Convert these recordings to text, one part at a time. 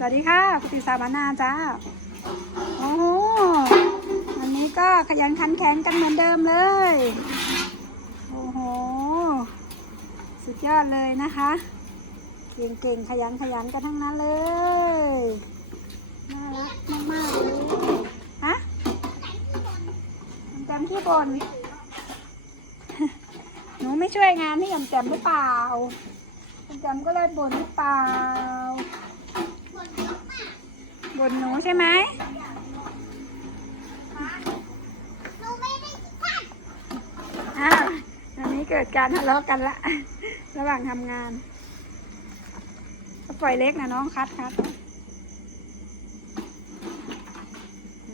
สวัสดีค่ะปฏิสาวนาจ้า โอ้โหวันนี้ก็ขยันขันแข็งกันเหมือนเดิมเลย โอ้โห สุดยอดเลยนะคะ เก่งๆ ขยันขยันกันทั้งนั้นเลย น่ารักมากๆเลยฮะจำที่บนหนูไม่ช่วยงานที่ยำแจมหรือเปล่ายำแจมก็เลยบ่นหรือเปล่า บนหนูใช่ไหมอ้าวอันนี้เกิดการทะเลาะกันละ ระหว่างทำงานปล่อยเล็กนะน้องคัดคัด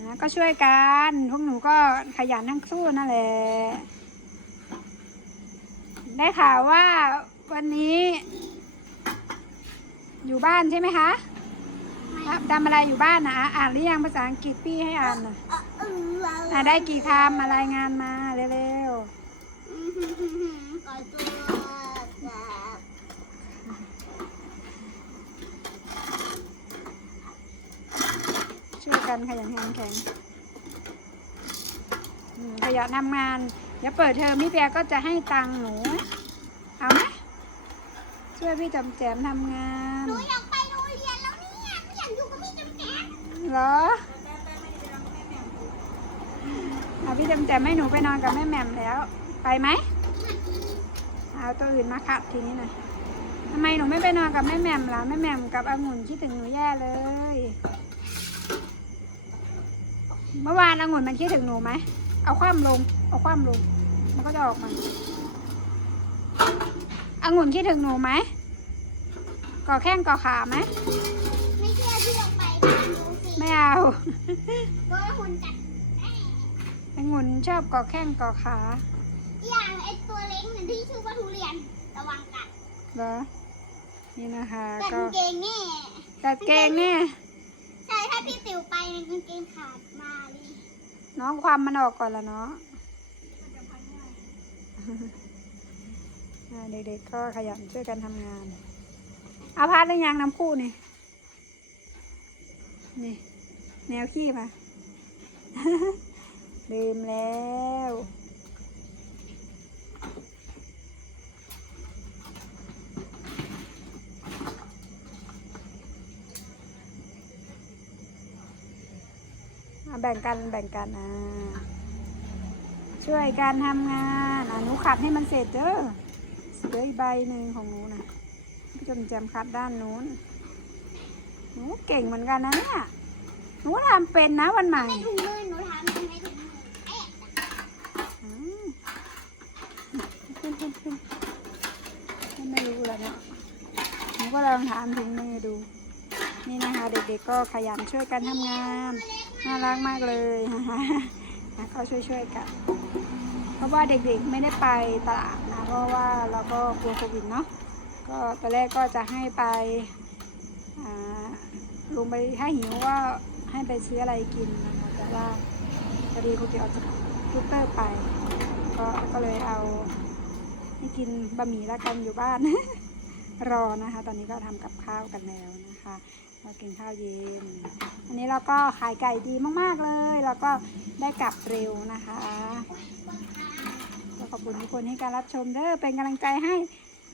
นะก็ช่วยกัน พวกหนูก็ขยันทั้งสู้นั่นแหละ ได้ข่าวว่าวันนี้ อยู่บ้านใช่ไหมคะ ทำอะไรอยู่บ้านนะอ่านหรือยังภาษาอังกฤษพี่ให้อ่านนะอ่านได้กี่คำมารายงานมาเร็วๆขอตัวกับช่วยกันขยันแข็งแข็งอืมขยันทำงานเดี๋ยวเปิดเทอมพี่เปียก็จะให้ตังค์หนู เอาไหมช่วยพี่จำแจมทำงาน เหรอเอาพี่จำแจมให้หนูไปนอนกับแม่แหม่มแล้ว ไปไหมเอาตัวอื่นมาขัดทีนี้หน่อยทำไมหนูไม่ไปนอนกับแม่แหม่มล่ะแม่แหม่มกับองุ่นคิดถึงหนูแย่เลย เมื่อวานองุ่นมันคิดถึงหนูไหมเอาคว่ำลง เอาคว่ำลง มันก็จะออกมาองุ่นคิดถึงหนูไหมก่อแข้งก่อขาไหม สิไม่เอาโดนหุ่นกัดแน่องุ่นชอบก่อแข้งก่อขาอย่างไอตัวเล็กนั่นที่ชื่อว่าทุเรียนระวังกัดเหรอนี่นะคะกัดก็กางเกงนี่กัดเกงเนี่ยใช่ถ้าพี่ติ๋วไปกางเกงขาดมาเลยน้องความมันออกก่อนละเนาะอ่าเด็กๆก็ขยันช่วยกันทำงาน เอาพัดหรือยังน้ำคู่นี่ นี่ แนวขี้มาลืมแล้วแบ่งกันแบ่งกันอ่าช่วยกันทำงานอะหนูขัดให้มันเสร็จเด้อเหลืออีกใบหนึ่งของหนูนะพี่จำแจมขัดด้านนู้นหนูเก่งเหมือนกันนะเนี่ย หนูทำเป็นนะวันใหม่ในถุงมือหนูทำยังไงถุงมือเอ๊ะอืมขึ้นขึ้นขึ้นไม่รู้แล้วเนี่ยหนูก็ลองถามถึงมือดู นี่นะคะ เด็กๆก็ขยันช่วยกันทำงานน่ารักมากเลยนะคะก็ช่วยๆกันเพราะว่าเด็กๆไม่ได้ไปตลาดนะเพราะว่าเราก็กลัวโควิดเนาะก็ตอนแรกก็จะให้ไปอ่าลงไปถ้าหิวว่า ให้ไปซื้ออะไรกินนะคะแต่ว่าพอดีครูเกียวออกจากทูเตอร์ไป ก็ก็เลยเอาให้กินบะหมี่ล้วกันอยู่บ้าน รอนะคะ ตอนนี้ก็ทำกับข้าวกันแล้วนะคะเรากินข้าวเย็น อันนี้เราก็ขายไก่ดีมาก ๆเลย แล้วก็ได้กลับเร็วนะคะก็ขอบคุณทุกคนให้การรับชมเด้อเป็นกำลังใจให้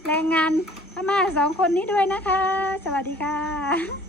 แรงงานพม่าสองคนนี้ด้วยนะคะ สวัสดีค่ะ